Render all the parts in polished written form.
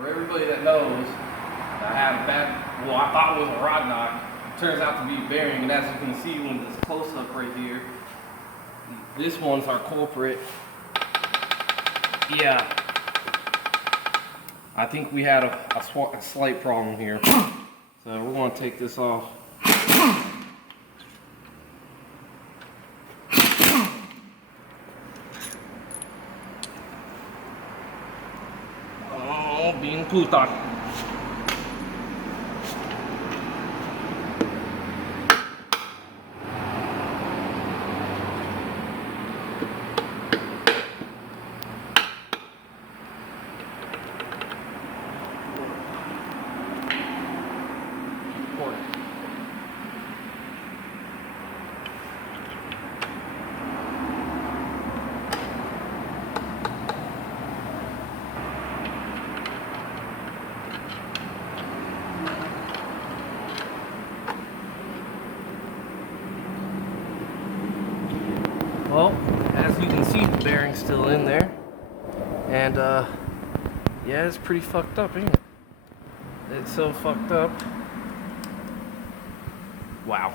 For everybody that knows, I have bad, well, I thought it was a rod knock. It turns out to be a bearing, and as you can see in this close-up right here, this one's our culprit. Yeah, I think we had a slight problem here. So we're going to take this off. Oh, being puta. Well, as you can see, the bearing's still in there. And, yeah, it's pretty fucked up, ain't it? It's so fucked up. Wow.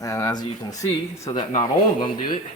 And as you can see, so that not all of them do it,